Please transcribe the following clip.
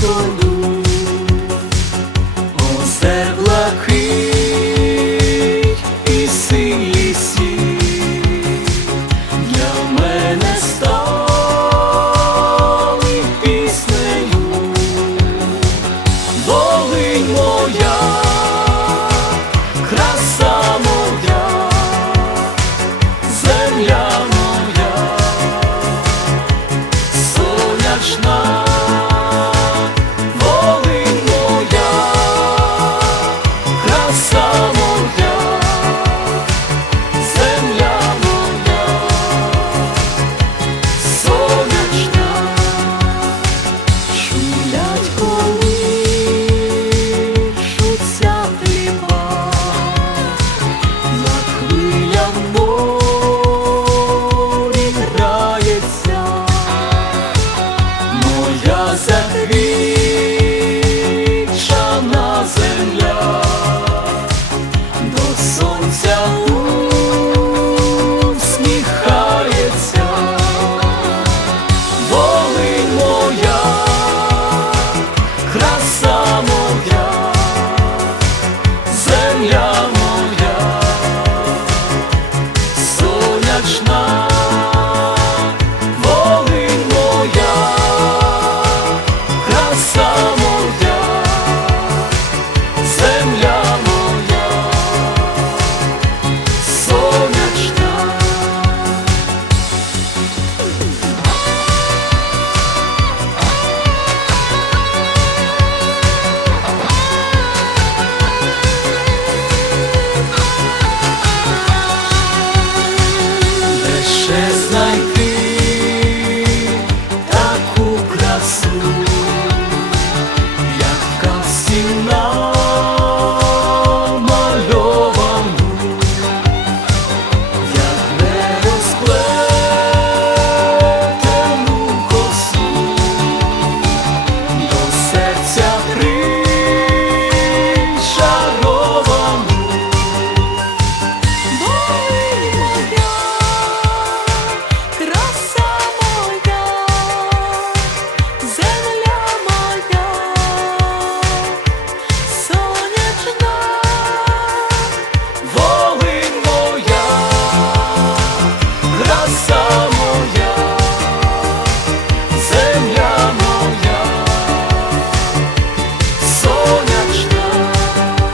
solo.